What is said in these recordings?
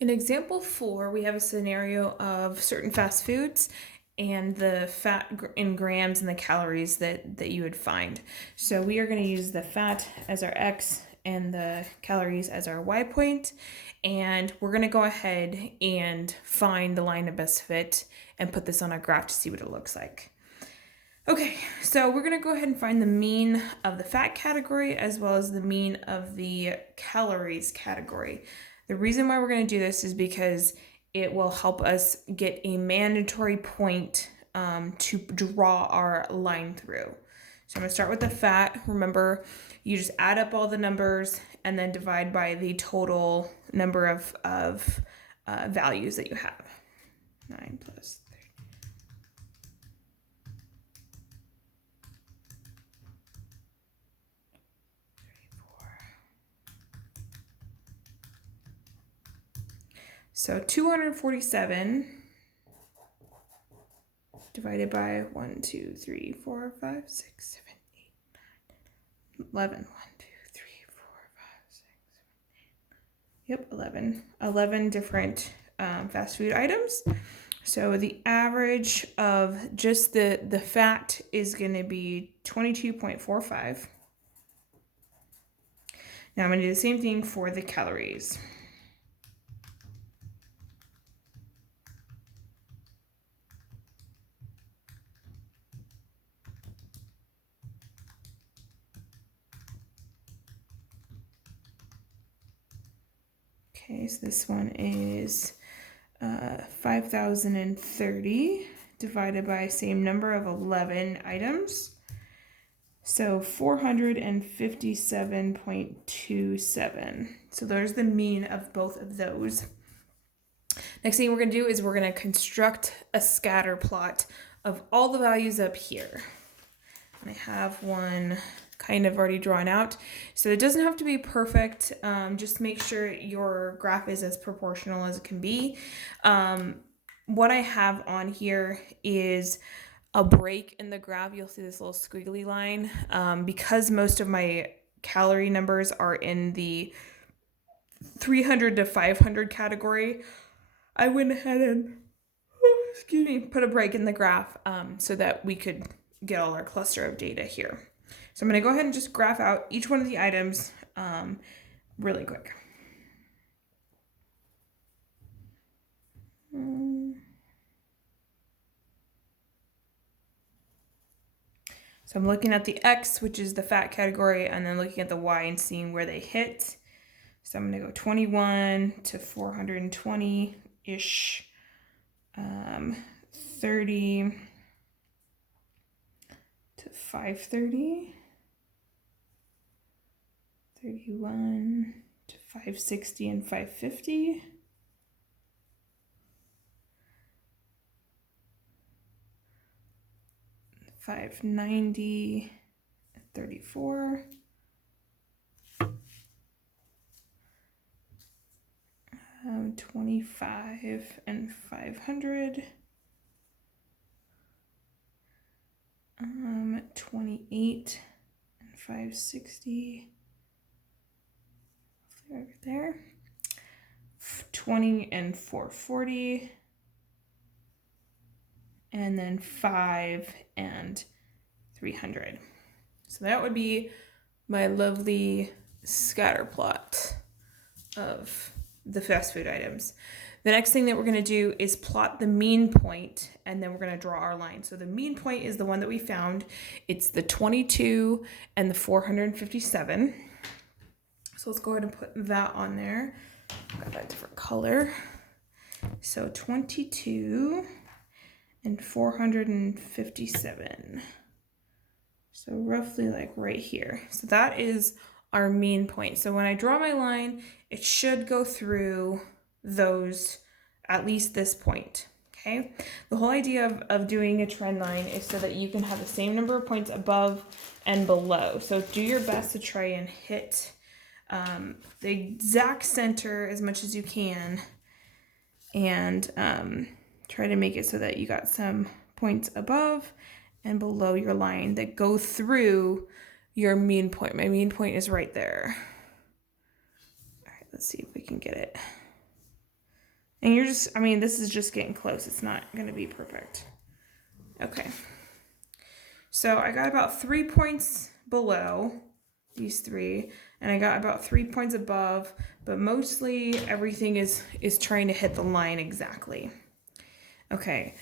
In example 4, we have a scenario of certain fast foods and the fat in grams and the calories that you would find. So we are going to use the fat as our x and the calories as our y point, and we're going to go ahead and find the line of best fit and put this on our graph to see what it looks like. Okay, so we're going to go ahead and find the mean of the fat category as well as the mean of the calories category. The reason why we're going to do this is because it will help us get a mandatory point to draw our line through. So I'm going to start with the fat. Remember, you just add up all the numbers and then divide by the total number of values that you have. 9 plus 3. So 247 divided by 1, 2, 3, 4, 5, 6, 7, 8, 9, 11. 1, 2, 3, 4, 5, 6, 7, 8. Yep, 11. 11 different fast food items. So the average of just the fat is going to be 22.45. Now I'm going to do the same thing for the calories. Okay, so this one is 5,030 divided by same number of 11 items. So 457.27. So there's the mean of both of those. Next thing we're going to do is we're going to construct a scatter plot of all the values up here. And I have one kind of already drawn out. So it doesn't have to be perfect. Just make sure your graph is as proportional as it can be. What I have on here is a break in the graph. You'll see this little squiggly line. Because most of my calorie numbers are in the 300 to 500 category, I went ahead and put a break in the graph so that we could get all our cluster of data here. So I'm going to go ahead and just graph out each one of the items really quick. So I'm looking at the X, which is the fat category, and then looking at the Y and seeing where they hit. So I'm going to go 21 to 420-ish, 30 to 530, 31 to 560 and 550. 590, 34, 25 and 500, 28 and 560, over there, 20 and 440, and then 5 and 300. So that would be my lovely scatter plot of the fast food items. The next thing that we're going to do is plot the mean point, and then we're going to draw our line. So the mean point is the one that we found. It's the 22 and the 457. So let's go ahead and put that on there. Got that different color. So 22 and 457. So roughly like right here. So that is our mean point. So when I draw my line, it should go through those, at least this point. Okay. The whole idea of doing a trend line is so that you can have the same number of points above and below. So do your best to try and hit the exact center as much as you can, and try to make it so that you got some points above and below your line that go through your mean point. My mean point is right there. All right, let's see if we can get it. And you're just, I mean, this is just getting close. It's not going to be perfect. Okay. So I got about 3 points below these three, and I got about 3 points above, but mostly everything is trying to hit the line exactly. Okay.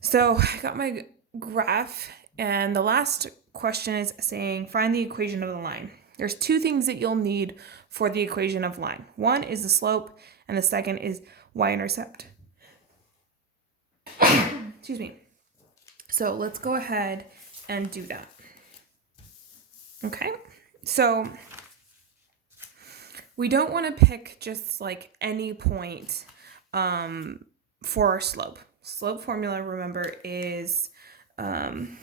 So I got my graph, and the last question is saying find the equation of the line. There's two things that you'll need for the equation of line. One is the slope, and the second is y-intercept. Excuse me. So let's go ahead and do that. Okay, so we don't want to pick just like any point for our slope. Slope formula, remember, is m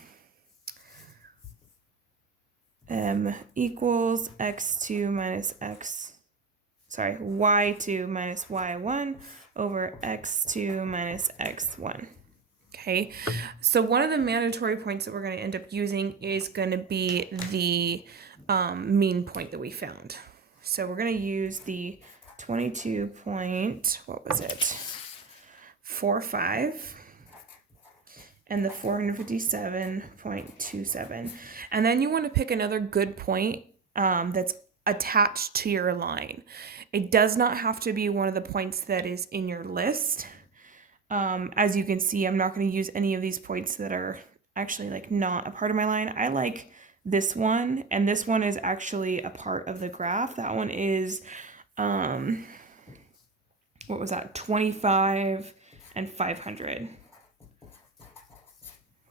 equals y2 minus y1 over x2 minus x1. Okay, so one of the mandatory points that we're going to end up using is going to be the mean point that we found. So we're going to use the 22.45 and the 457.27. And then you want to pick another good point that's attached to your line. It does not have to be one of the points that is in your list. As you can see, I'm not going to use any of these points that are actually like not a part of my line. I like this one, and this one is actually a part of the graph. That one is, what was that? 25 and 500.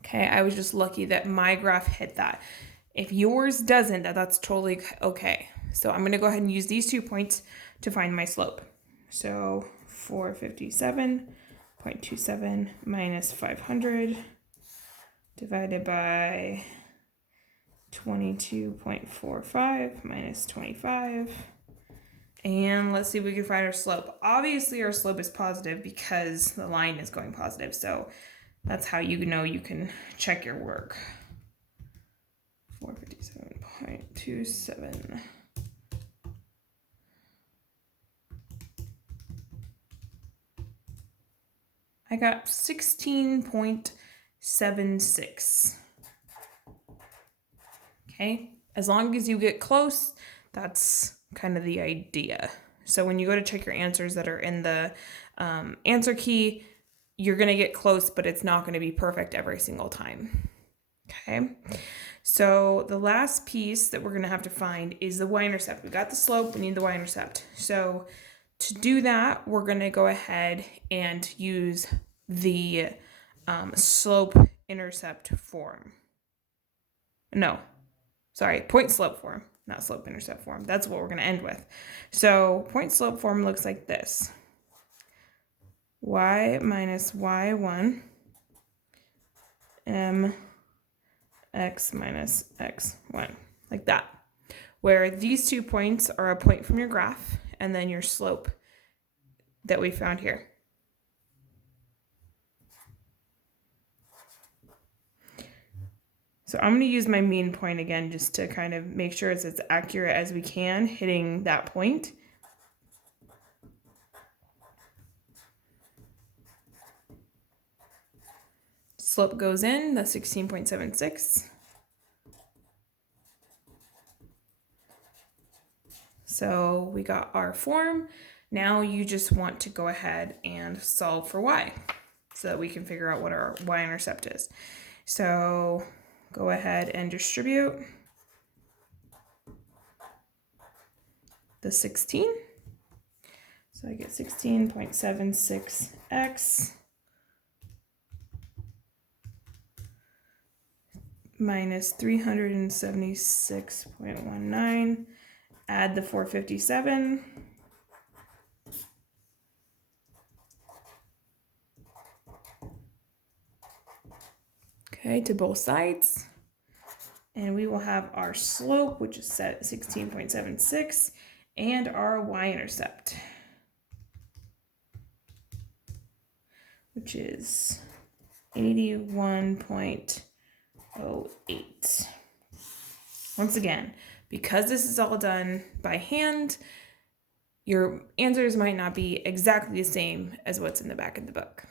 Okay, I was just lucky that my graph hit that. If yours doesn't, that's totally okay. So I'm going to go ahead and use these 2 points to find my slope. So 457.27 minus 500 divided by 22.45 minus 25. And let's see if we can find our slope. Obviously our slope is positive because the line is going positive. So that's how you know you can check your work. 457.27. I got 16.76. Okay, as long as you get close, that's kind of the idea. So when you go to check your answers that are in the answer key, you're going to get close, but it's not going to be perfect every single time. Okay, so the last piece that we're going to have to find is the y-intercept. We got the slope, we need the y-intercept. So to do that, we're going to go ahead and use the slope-intercept form. Point-slope form, not slope-intercept form. That's what we're going to end with. So point-slope form looks like this. Y minus y1 x minus x1, like that, where these 2 points are a point from your graph and then your slope that we found here. So I'm going to use my mean point again just to kind of make sure it's as accurate as we can hitting that point. Slope goes in, that's 16.76. So we got our form. Now you just want to go ahead and solve for y so that we can figure out what our y-intercept is. So go ahead and distribute the 16. So I get 16.76x minus 376.19. Add the 457. Okay, to both sides. And we will have our slope, which is set at 16.76, and our y-intercept, which is 81.08. Once again, because this is all done by hand, your answers might not be exactly the same as what's in the back of the book.